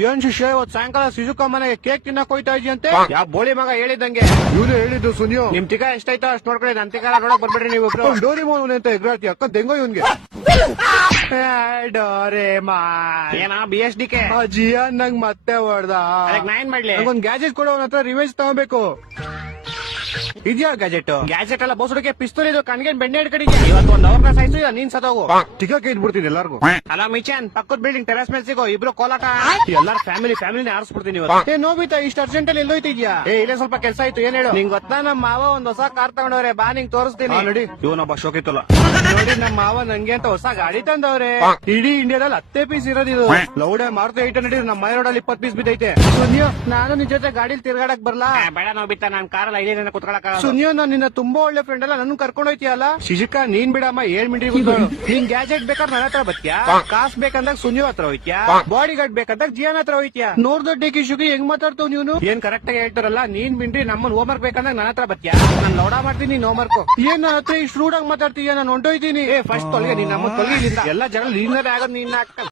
ಏನ್ ಶಿಷ್ಯ ಇವತ್ ಸಾಯಂಕಾಲ ಸಿಜುಕ ಮನೆಗೆ ಕೇಕ್ ತಿನ್ನಕ್ ಹೋಯ್ತಾ ಇದೆಯಂತೆ ಯಾವ ಬೋಳಿ ಮಗ ಹೇಳಿದಂಗೆ ಇವನು ಹೇಳಿದ್ದು ಸುನಿಯೋ. ನಿಮ್ ತಿಗ ಎಷ್ಟೈತೋ ಅಷ್ಟು ನೋಡ್ಕೊಳ್ಳಿ ನನ್ ತಿಗ ನೋಡಕ್ ಬರ್ಬೇಡ್ರಿ ನೀವು ಡೋರಿಮೋನ್ ಅಂತ ಎಗ್ರಾಡ್ತಿ ಅಕ್ಕ ತೆಂಗೋ ಇವನ್ಗೆ. ಡೋರೇಮಾನ್ ಏನ BSDK ಜಿಯಾನ್ ನಂಗ್ ಮತ್ತೆ ಹೊಡ್ದ. ನಾ ಏನ್ ಮಾಡ್ಲಿ ಒಂದ್ ಗ್ಯಾಜೆಟ್ ಕೊಡೋ ಅವನ ಹತ್ರ ರಿವೆಂಜ್ ತಗೋಬೇಕು. ಇದ್ಯಾ ಗ್ಯಾಜೆಟ್ ಎಲ್ಲ ಬೋಸುಡಿಗೆ ಪಿಸ್ತೂಲ್ ಇದು ಕಣ್ಗೇನ್ ಬೆಣ್ಣೆ ಹಿಡ್ಕಡಿಗೆ ಇವತ್ತು ಒಂದ್ ಅವ್ರನ್ನ ಸಾಯಿಸು ನೀನ್ ಸತ್ತೋಗು. ಟಿಕಕ್ಕೆ ಇಟ್ಬಿಡ್ತೀನಿ ಎಲ್ಲಾರ್ಗು. ಹಲೋ ಮಿಚನ್ ಪಕ್ಕದ ಬಿಲ್ಡಿಂಗ್ ಟೆರೆಸ್ ಮೇಲೆ ಸಿಗೋ ಇಬ್ರು ಕೋಲಾಟ ಎಲ್ಲಾರ ಫ್ಯಾಮಿಲಿನ ಆರಿಸ್ಬಿಡ್ತೀನಿ ಇವತ್ತು. ನೋಬಿತಾ ಇಷ್ಟ ಅರ್ಜೆಂಟ್ ಅಲ್ಲಿ ಎಲ್ಲೋಯ್ತಿದ್ಯಾ? ಇಲ್ಲೇ ಸ್ವಲ್ಪ ಕೆಲಸ ಆಯ್ತು ಏನ್ ಹೇಳು. ನಿಂಗ್ ಗೊತ್ತಾ ನಮ್ಮ ಮಾವ ಒಂದ್ ಹೊಸ ಕಾರ್ ತಗೊಂಡವ್ರೆ ಬಾ ನಿಂಗ್ ತೋರಿಸ್ತೀನಿ ನೋಡಿ. ಇವನೊಬ್ಬ ಶೋಕಿತ್ತಲ್ಲ ನೋಡಿ ನಮ್ಮ ಮಾವ ನಂಗೆ ಅಂತ ಹೊಸ ಗಾಡಿ ತಂದವ್ರೆ. ಇಡೀ ಇಂಡಿಯಾದಲ್ಲಿ 10 ಪೀಸ್ ಇರೋದಿದು. ಲೌಡೆ ಮಾರುತಿ 800 ನಮ್ಮ ಮೈ ರೋಡಲ್ಲಿ 20 ಪೀಸ್ ಬಿದ್ದೈತೆ. ಸುನಿಯೋ ನಾನು ನಿನ್ ಜೊತೆ ಗಾಡಿಲಿ ತಿರ್ಗಾಡಕ್ ಬರ್ಲಾ? ಬೇಡ ನೋಬಿತಾ ನಾನ್ ಕಾರಲ್ಲ ಇಲ್ಲಿ ಕುತ್ಕೊಳಕ. ಸುನಿಯೋ ನಾನು ನಿನ್ನ ತುಂಬಾ ಒಳ್ಳೆ ಫ್ರೆಂಡ್ ಅಲ್ಲ ನನ್ನ ಕರ್ಕೊಂಡು ಹೋಯ್ತಿಯಲ್ಲ. ಶಿಶಿಕಾ ನೀನ್ ಬಿಡಮ್ಮ 7 ಮಿನಿಟ್ ನಿನ್ ಗ್ಯಾಜೆಟ್ ಬೇಕಾದ್ರೆ ನನ್ನ ಹತ್ರ ಬತ್ತೀಯಾ? ಕಾಸ್ ಬೇಕಂದಾಗ ಸುನಿಯೋ ಹತ್ರ ಹೋಯ್ತ್ಯಾ? ಬಾಡಿ ಗಾರ್ಡ್ ಬೇಕಂದಾಗ ಜಿಯಾನ್ ಹತ್ರ ಹೋಯ್ತ್ಯಾ? ನೋಡ್ದೊಡ್ಡ ಕಿಶುಗಿ ಹೆಂಗ್ ಮಾತಾಡ್ತಾವ್ ನೀನು? ಏನ್ ಕರೆಕ್ಟ್ ಆಗಿ ಹೇಳ್ತಾರಲ್ಲ ನೀನ್ ಬಿಂಡ್ರಿ ನಮ್ಮನ್ ಹೋಮ್ ವರ್ಕ್ ಬೇಕಂದಾಗ ನನ್ನ ಹತ್ರ ಬತ್ತೀಯಾ? ನಾನ್ ಲೌಡ ಮಾಡ್ತೀನಿ ಹೋಮ್ ವರ್ಕ್. ಏನ್ ನನ್ನ ಹತ್ರ ಇಷ್ಟು ರೂಢಾಗಿ ಮಾತಾಡ್ತೀಯ? ನಾನು ಹೊಂಟೋಯ್ತೀನಿ. ಫಸ್ಟ್ ತೊಲಗೆ ನೀನ್ ನಮ್ಮ ತೊಲಗಿ ಎಲ್ಲ ಜನ ನೀನದೇ ಆಗೋದ್ ನಿನ್ನ